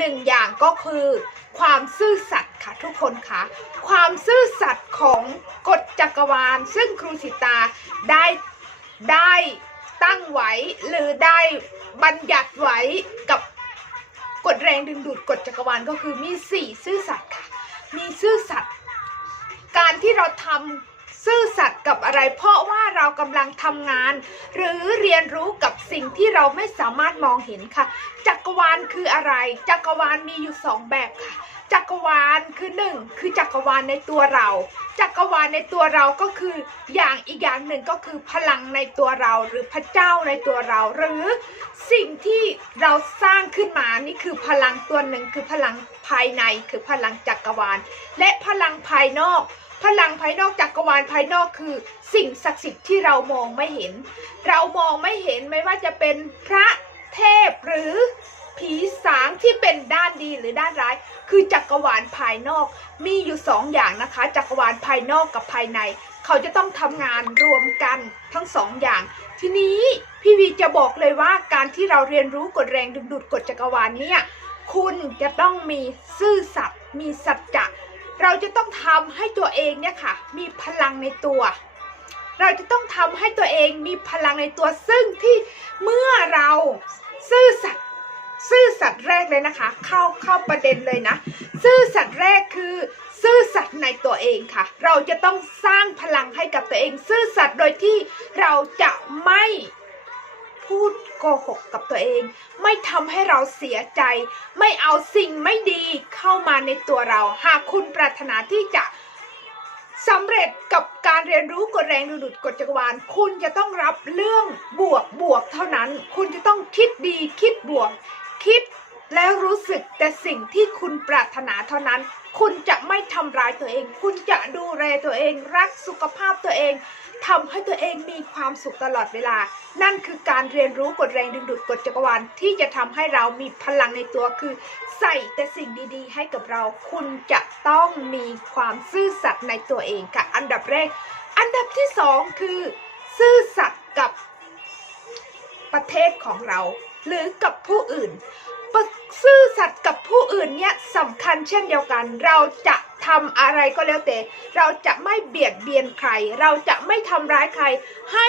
หนึ่งอย่างก็คือ ความซื่อสัตย์ค่ะทุกคนค่ะ ความซื่อสัตย์ของกฎจักรวาล ซึ่งครูสิตาได้ได้ตั้งไว้หรือได้บัญญัติไว้กับกฎแรงดึงดูดกฎจักรวาลก็คือมีสี่ซื่อสัตย์ค่ะ มีซื่อสัตย์การที่เราทำ ซื่อสัตย์กับอะไรเพราะว่าเรากำลังทำงาน หรือเรียนรู้กับสิ่งที่เราไม่สามารถมองเห็นค่ะ จักรวาลคืออะไร จักรวาลมีอยู่สองแบบค่ะ จักรวาลคือหนึ่งคือจักรวาลในตัวเรา จักรวาลในตัวเราก็คืออย่างอีกอย่างหนึ่งก็คือพลังในตัวเราหรือพระเจ้าในตัวเรา หรือสิ่งที่เราสร้างขึ้นมานี่คือพลังตัวหนึ่งคือพลังภายในคือพลังจักรวาล และพลังภายนอก พลังภายนอกจักรวาลภายนอกคือ สิ่งศักดิ์สิทธิ์ที่เรามองไม่เห็น เรามองไม่เห็นไม่ว่าจะเป็นพระเทพหรือผีสางที่เป็นด้านดีหรือด้านร้าย คือจักรวาลภายนอก มีอยู่สองอย่างนะคะ จักรวาลภายนอกกับภายใน เขาจะต้องทำงานรวมกันทั้งสองอย่าง ทีนี้พี่วีจะบอกเลยว่าการที่เราเรียนรู้กฎแรงดึงดูดกฎจักรวาลเนี่ย คุณจะต้องมีซื่อสัตย์มีสัจจะ เราจะต้องทำให้ตัวเองเนี่ยค่ะ มีพลังในตัว เราจะต้องทำให้ตัวเองมีพลังในตัวซึ่งที่เมื่อเราซื่อสัตย์ซื่อสัตย์แรกเลยนะคะ เข้าเข้าประเด็นเลยนะ ซื่อสัตย์แรกคือซื่อสัตย์ในตัวเองค่ะ เราจะต้องสร้างพลังให้กับตัวเอง ซื่อสัตย์โดยที่เราจะไม่ พูดโกหกกับตัวเอง ไม่ทำให้เราเสียใจ ไม่เอาสิ่งไม่ดีเข้ามาในตัวเรา หากคุณปรารถนาที่จะสำเร็จกับการเรียนรู้กฎแรงดึงดูดกฎจักรวาล คุณจะต้องรับเรื่องบวกบวกเท่านั้น คุณจะต้องคิดดีคิดบวก คิด แล้วรู้สึกแต่สิ่งที่คุณปรารถนาเท่านั้น คุณจะไม่ทำร้ายตัวเอง คุณจะดูแลตัวเอง รักสุขภาพตัวเองทำให้ตัวเองมีความสุขตลอดเวลา นั่นคือการเรียนรู้กฎแรงดึงดูดกฎจักรวาลที่จะทำให้เรามีพลังในตัวคือ ใส่แต่สิ่งดีๆ ให้กับเรา คุณจะต้องมีความซื่อสัตย์ในตัวเองค่ะ อันดับแรก อันดับที่สองคือ ซื่อสัตย์กับประเทศของเรา หรือกับผู้อื่น สัตย์กับผู้อื่นเนี่ยสำคัญเช่นเดียวกัน เราจะทำอะไรก็แล้วแต่ เราจะไม่เบียดเบียนใคร เราจะไม่ทำร้ายใครให้